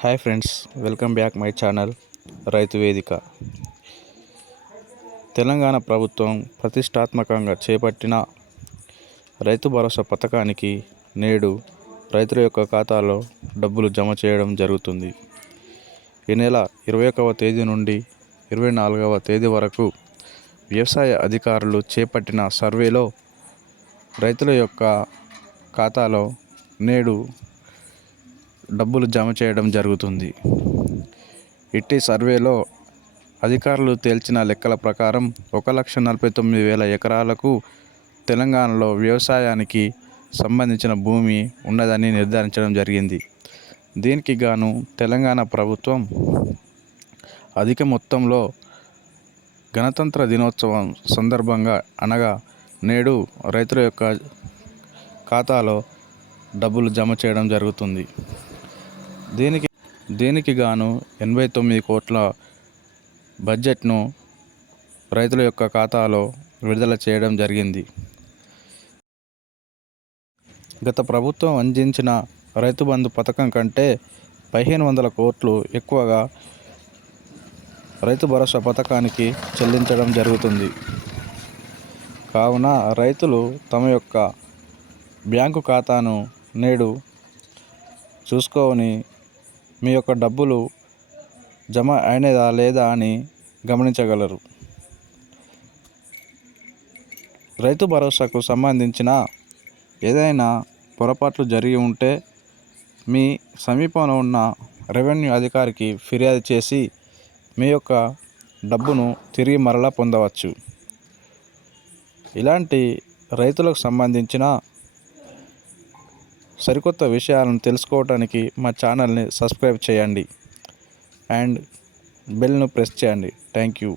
Hi friends welcome back my channel రైతు వేదిక. తెలంగాణ ప్రభుత్వం ప్రతిష్టాత్మకంగా చేపట్టిన రైతు భరోసా పథకానికి నేడు రైతుల యొక్క ఖాతాలో డబ్బులు జమ చేయడం జరుగుతుంది. ఈ నెల ఇరవై ఒకవ తేదీ నుండి ఇరవై నాలుగవ తేదీ వరకు వ్యవసాయ అధికారులు చేపట్టిన సర్వేలో రైతుల యొక్క ఖాతాలో నేడు డబ్బులు జమ చేయడం జరుగుతుంది. ఇట్టి సర్వేలో అధికారులు తేల్చిన లెక్కల ప్రకారం ఒక లక్ష నలభై తొమ్మిది వేల ఎకరాలకు తెలంగాణలో వ్యవసాయానికి సంబంధించిన భూమి ఉన్నదని నిర్ధారించడం జరిగింది. దీనికి గాను తెలంగాణ ప్రభుత్వం అధిక మొత్తంలో గణతంత్ర దినోత్సవం సందర్భంగా అనగా నేడు రైతుల యొక్క ఖాతాలో డబ్బులు జమ చేయడం జరుగుతుంది. దీనికి దీనికి గాను ఎనభై తొమ్మిది కోట్ల బడ్జెట్ను రైతుల యొక్క ఖాతాలో విడుదల చేయడం జరిగింది. గత ప్రభుత్వం అందించిన రైతు బంధు పథకం కంటే పదిహేను వందల కోట్లు ఎక్కువగా రైతు భరోసా పథకానికి చెల్లించడం జరుగుతుంది. కావున రైతులు తమ యొక్క బ్యాంకు ఖాతాను నేడు చూసుకొని మీ యొక్క డబ్బులు జమ అయినదా లేదా అని గమనించగలరు. రైతు భరోసాకు సంబంధించిన ఏదైనా పొరపాట్లు జరిగి ఉంటే మీ సమీపంలో ఉన్న రెవెన్యూ అధికారికి ఫిర్యాదు చేసి మీ యొక్క డబ్బును తిరిగి మరలా పొందవచ్చు. ఇలాంటి రైతులకు సంబంధించిన సరికొత్త విషయాలను తెలుసుకోవడానికి మా ఛానల్ని సబ్స్క్రైబ్ చేయండి. అండ్ బెల్ను ప్రెస్ చేయండి. Thank you